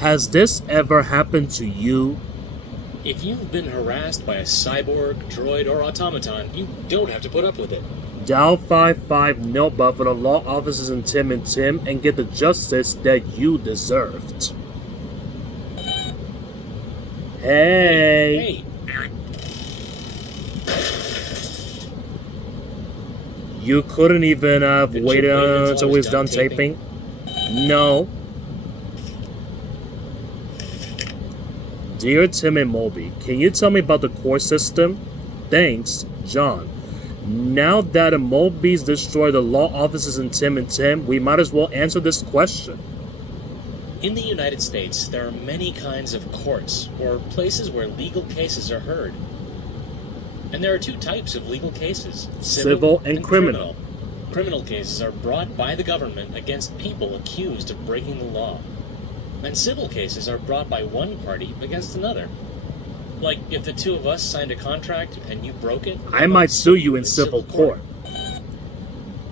Has this ever happened to you? If you've been harassed by a cyborg, droid, or automaton, you don't have to put up with it. Dial 55 NOBA for the law offices in Tim and Tim and get the justice that you deserved. Hey! You couldn't even have waited until he's done taping? No. Dear Tim and Moby, can you tell me about the court system? Thanks, John. Now that Moby's destroyed the law offices in Tim and Tim, we might as well answer this question. In the United States, there are many kinds of courts, or places where legal cases are heard. And there are two types of legal cases, Civil and criminal. Criminal cases are brought by the government against people accused of breaking the law. And civil cases are brought by one party against another. Like if the two of us signed a contract and you broke it, I might sue you in civil court.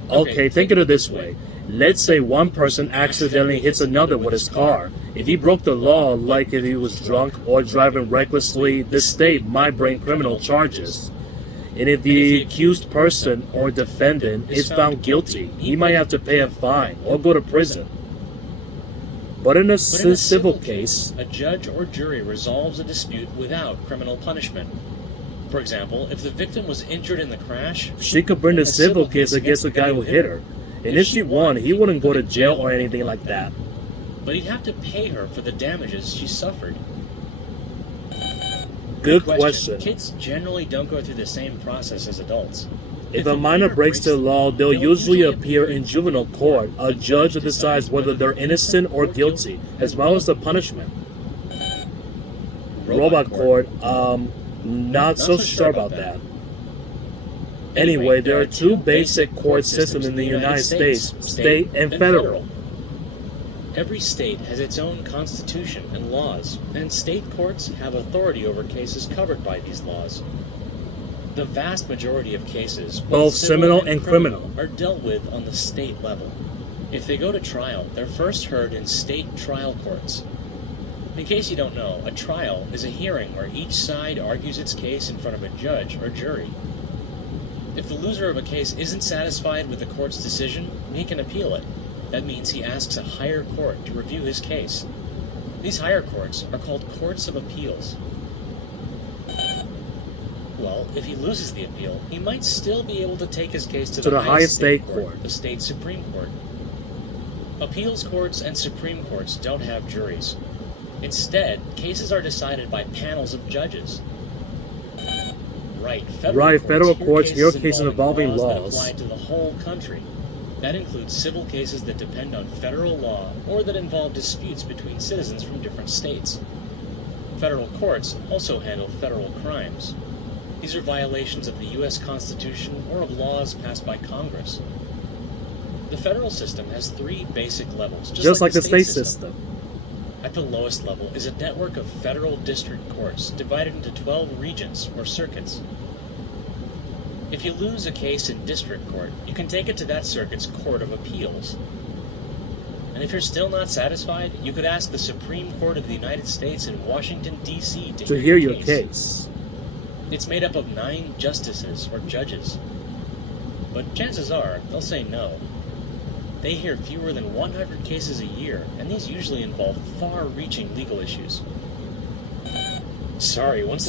Okay, think of it this way. Let's say one person accidentally hits another with his car. If he broke the law, like if he was drunk or driving recklessly, the state might bring criminal charges. And if the accused person or defendant is found guilty, he might have to pay a fine or go to prison. But in a civil case, a judge or jury resolves a dispute without criminal punishment. For example, if the victim was injured in the crash, she could bring a civil case against the guy who hit her. And if she won, he wouldn't go to jail or anything like that. But he'd have to pay her for the damages she suffered. Good question. Kids generally don't go through the same process as adults. If a minor breaks the law, they'll usually appear in juvenile court. A judge decides whether they're innocent or guilty, as well as the punishment. Robot court, not so sure about that. Anyway, there are two basic court systems in the United States, state and federal. Every state has its own constitution and laws, and state courts have authority over cases covered by these laws. The vast majority of cases, both civil and criminal, are dealt with on the state level. If they go to trial, they're first heard in state trial courts. In case you don't know, a trial is a hearing where each side argues its case in front of a judge or jury. If the loser of a case isn't satisfied with the court's decision, he can appeal it. That means he asks a higher court to review his case. These higher courts are called courts of appeals. Well, if he loses the appeal, he might still be able to take his case to the highest state court, the state Supreme Court. Appeals courts and Supreme Courts don't have juries. Instead, cases are decided by panels of judges. Federal courts hear cases involving laws that apply to the whole country. That includes civil cases that depend on federal law or that involve disputes between citizens from different states. Federal courts also handle federal crimes. These are violations of the U.S. Constitution or of laws passed by Congress. The federal system has three basic levels, just like the state system. At the lowest level is a network of federal district courts divided into 12 regions or circuits. If you lose a case in district court, you can take it to that circuit's Court of Appeals. And if you're still not satisfied, you could ask the Supreme Court of the United States in Washington, D.C. to hear your case. It's made up of 9 justices or judges. But chances are, they'll say no. They hear fewer than 100 cases a year, and these usually involve far-reaching legal issues. Once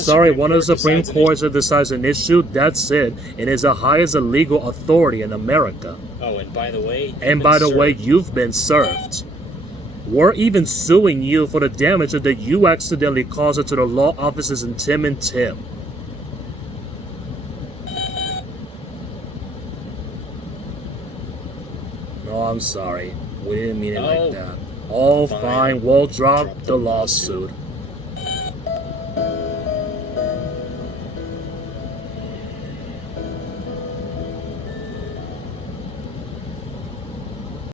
one of the Supreme Courts decides an issue, that's it. It is the highest legal authority in America. Oh, and by the way, you've been served. We're even suing you for the damage that you accidentally caused to the law offices in Tim and Tim. No, I'm sorry. We didn't mean it like that. Fine. We'll drop the lawsuit.